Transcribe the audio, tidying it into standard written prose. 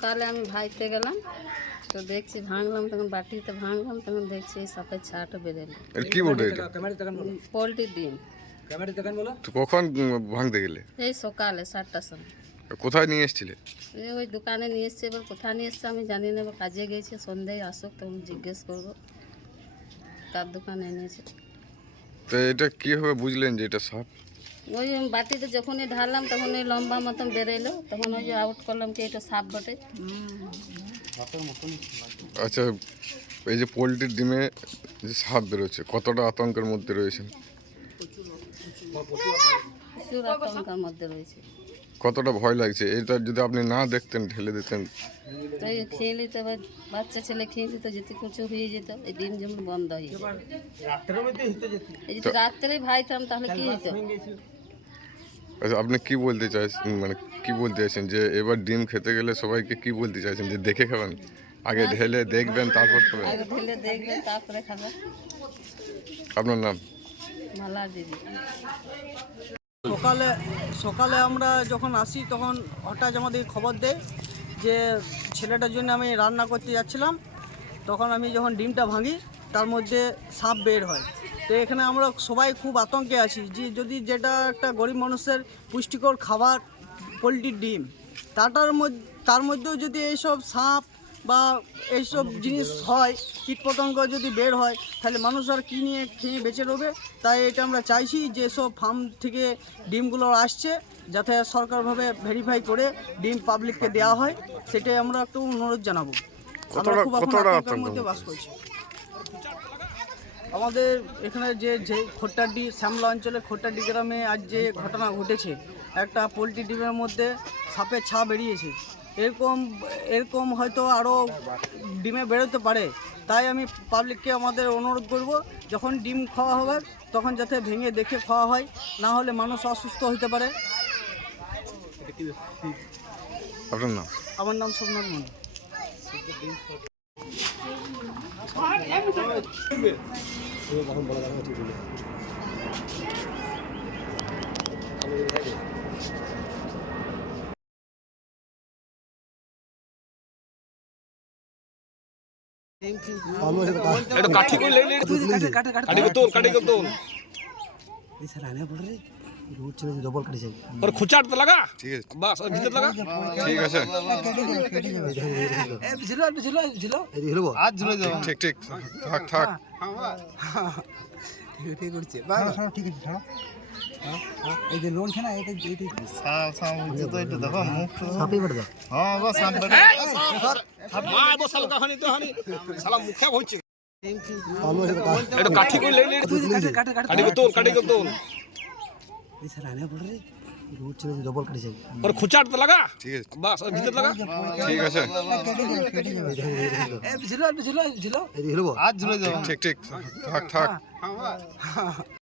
সকালে আমি ভাইতে গেলাম, তো দেখছি ভাঙলাম, তখন বাটিতে ভাঙলাম, তখন দেখছি এই সাপের ছাটা বেরোলো। কি বলতে এটা? পোলট্রির ডিম। তো কখন ভাঙতে গেলে? এই সকালে 7টার সময়। কোথায় নিয়ে এসেছিলে? ওই দোকানে নিয়ে এসছে, এবার কোথায় নিয়ে এসছে আমি জানি না, এবার কাজে গেছে, সন্ধ্যায় আসুক তখন জিজ্ঞেস করবো কার দোকানে এনেছে। তো এটা কিভাবে বুঝলেন যে এটা সাপ? ওই বাটিতে যখনই ঢাললাম তখন ওই লম্বা মতন বেরোলো, তখন ওই যে আউট করলাম কি এটা সাপ বটে। আচ্ছা, এই যে পোলট্রির ডিমে যে সাপ বেরোচ্ছে, কতটা আতঙ্কের মধ্যে রয়েছেন? প্রচুর আতঙ্কের মধ্যে রয়েছে। কতটা ভয় লাগছে? এটা যদি আপনি না দেখতেন, ঢেলে দিতেন? তো এই খেয়ে নিত, এবার বাচ্চা ছেলে খেয়ে নিত, যেতে কুচু হয়ে যেত, এই ডিম যেমন বন্ধ হয়ে যেত। এই যদি রাত্রেই ভাইতাম তাহলে কি হতো? আচ্ছা, আপনি কি বলতে চাইছেন, মানে কি বলতে চাইছেন যে এবার ডিম খেতে গেলে সবাইকে কি বলতে চাইছেন, যে দেখে খাবেন? আগে ঢেলে দেখবেন তারপর খাবেন? আগে ঢেলে দেখবেন তারপরে খাবেন। আপনার নাম? মালা দিদি। সকালে আমরা যখন আসি তখন হঠাৎ আমাদের খবর দেয় যে ছেলেটার জন্য আমি রান্না করতে যাচ্ছিলাম, তখন আমি যখন ডিমটা ভাঙি তার মধ্যে সাপ বের হয়। তো এখানে আমরা সবাই খুব আতঙ্কে আছি যে যদি যেটা একটা গরিব মানুষের পুষ্টিকর খাবার পোলট্রির ডিম, তার মধ্যেও যদি এইসব সাপ বা এইসব জিনিস হয়, কীটপতঙ্গ যদি বের হয়, তাহলে মানুষ আর কী নিয়ে খেয়ে বেঁচে রবে। তাই এটা আমরা চাইছি যে সব ফার্ম থেকে ডিমগুলো আসছে যাতে সরকারভাবে ভেরিফাই করে ডিম পাবলিককে দেওয়া হয়, সেটাই আমরা একটু অনুরোধ জানাবো। আমরা খুব এখন আতঙ্কের মধ্যে বাস করছি। আমাদের এখানে যে খোট্টাডি শ্যামলা অঞ্চলের খোট্টাডি গ্রামে আজ যে ঘটনা ঘটেছে, একটা পোলট্রি ডিমের মধ্যে সাপের ছা বেরিয়েছে, এরকম হয়তো আরও ডিমে বেরোতে পারে। তাই আমি পাবলিককে আমাদের অনুরোধ করব, যখন ডিম খাওয়া হবে তখন যাতে ভেঙে দেখে খাওয়া হয়, না হলে মানুষ অসুস্থ হতে পারে। আপনার নাম? আমার নাম সোমনাথ মন্ডল। কাঠি কই ले ले काटी को तोल ये सर आने पड़ रहे रोड चले डबल काटी जाए और खुचाट तो लगा ঠিক আছে, बस और भीतर लगा ঠিক আছে, ए झिलो এই হলো आज झुले जाओ ঠিক ঠিক, থাক থাক। ঠিক করছে বাহ ঠিক আছে ছাড়ো। এই যে লোন আছে না, এটা সাম হচ্ছে তো একটু দেখো মুখ তো সাপই পড়ে দাও। হ্যাঁ গো সাম বেড়ে मां बो साल का हनी तो हनी साला मुखे होचे ভালো আছে এটা কাঠি কই ले ले काटी को तोल এই স্যার আনে পড় রে रोड चले डबल काटी जाए और खुचाट तो लगा ঠিক আছে, बस और भीतर लगा ঠিক আছে, এই হলো आज झुले जाओ ঠিক ঠিক, থাক থাক।